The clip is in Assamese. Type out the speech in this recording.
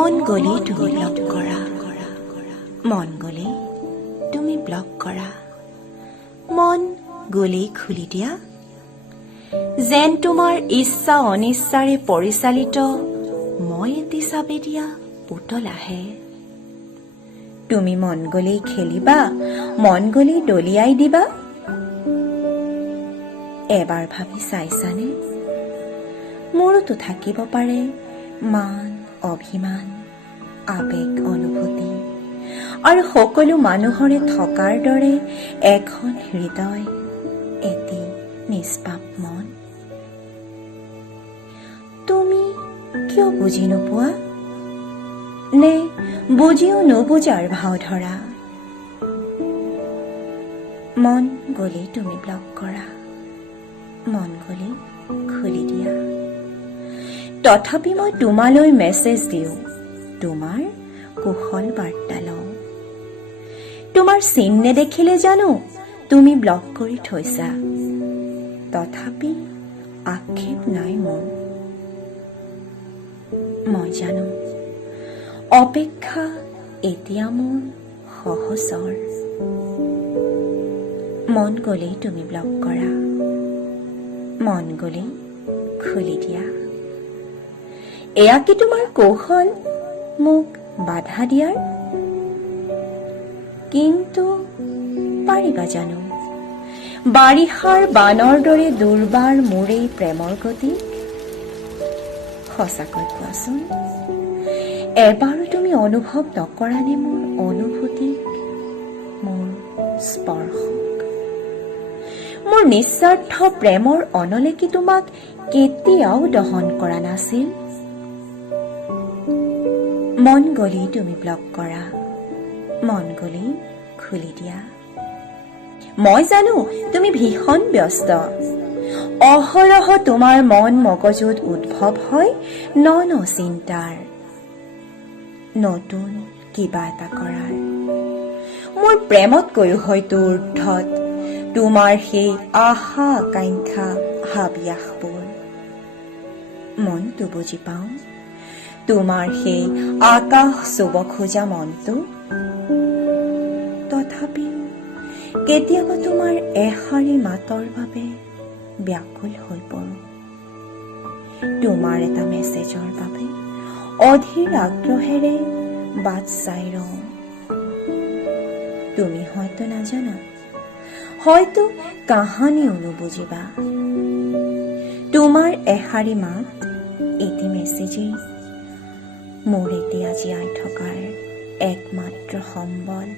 মন গ'লেই তুমি ব্লক কৰা, মন গ'লেই তুমি ব্লক কৰা, মন গ'লেই খুলি দিয়া। যেন তোমাৰ ইচ্ছা অনিচ্ছাৰে পৰিচালিত মই এটি চাপি দিয়া পুতলাহে। তুমি মন গ'লেই খেলিবা, মন গ'লেই দলিয়াই দিবা। এবাৰ ভাবি চাইছানে? মোৰোতো থাকিব পাৰে মান, অভিমান, আবেগ, অনুভূতি আৰু সকলো মানুহৰে থকাৰ দৰে এখন হৃদয়, এটি নিষ্পাপ মন। তুমি কিয় বুজি নোপোৱা? নে বুজিও নুবুজাৰ ভাও ধৰা? মন গ'লেই তুমি ব্লক কৰা, মন গ'লেই খুলি দিয়া। তথাপি মই তোমালৈ মেছেজ দিওঁ, তোমাৰ কুশল বাৰ্তা লওঁ। তোমাৰ চিন নেদেখিলে জানো তুমি ব্লক কৰি থৈছা, তথাপি আক্ষেপ নাই মোৰ। মই জানো অপেক্ষা এতিয়া মোৰ সহজৰ। মন গ'লেই তুমি ব্লক কৰা, মন গ'লেই খুলি দিয়া। এয়া কি তোমাৰ কৌশল মোক বাধা দিয়াৰ? কিন্তু পাৰিবা জানো বাৰিষাৰ বানৰ দৰে দুৰ্বাৰ মোৰেই প্ৰেমৰ গতি? সঁচাকৈ কোৱাচোন, এবাৰো তুমি অনুভৱ নকৰানে মোৰ অনুভূতিক, মোৰ স্পৰ্শক? মোৰ নিস্বাৰ্থ প্ৰেমৰ অনলে কি তোমাক কেতিয়াও দহন কৰা নাছিল? মন গ'লেই তুমি ব্লক কৰা, মন গ'লেই খুলি দিয়া। মই জানো তুমি ভীষণ ব্যস্ত, অহৰহ তোমাৰ মন মগজুত উদ্ভৱ হয় ন চিন্তাৰ, নতুন কিবা এটা কৰাৰ। মোৰ প্ৰেমতকৈও হয়তো ঊৰ্ধত তোমাৰ সেই আশা আকাংক্ষা হাবিয়াসবোৰ। মনটো বুজি পাওঁ, তোমাৰ সেই আকাশ চুব খোজা মনটো। তথাপি কেতিয়াবা তোমাৰ এষাৰি মাতৰ বাবে ব্যাকুল হৈ পৰো, তোমাৰ এটা মেছেজৰ বাবে অধীৰ আগ্ৰহেৰে বাট চাই ৰওঁ। তুমি হয়তো নাজানা, হয়তো কাহানিও নুবুজিবা, তোমাৰ এষাৰি মাত, এটি মেছেজেই মোৰ এতিয়া জীয়াই থকাৰ একমাত্ৰ সম্বল।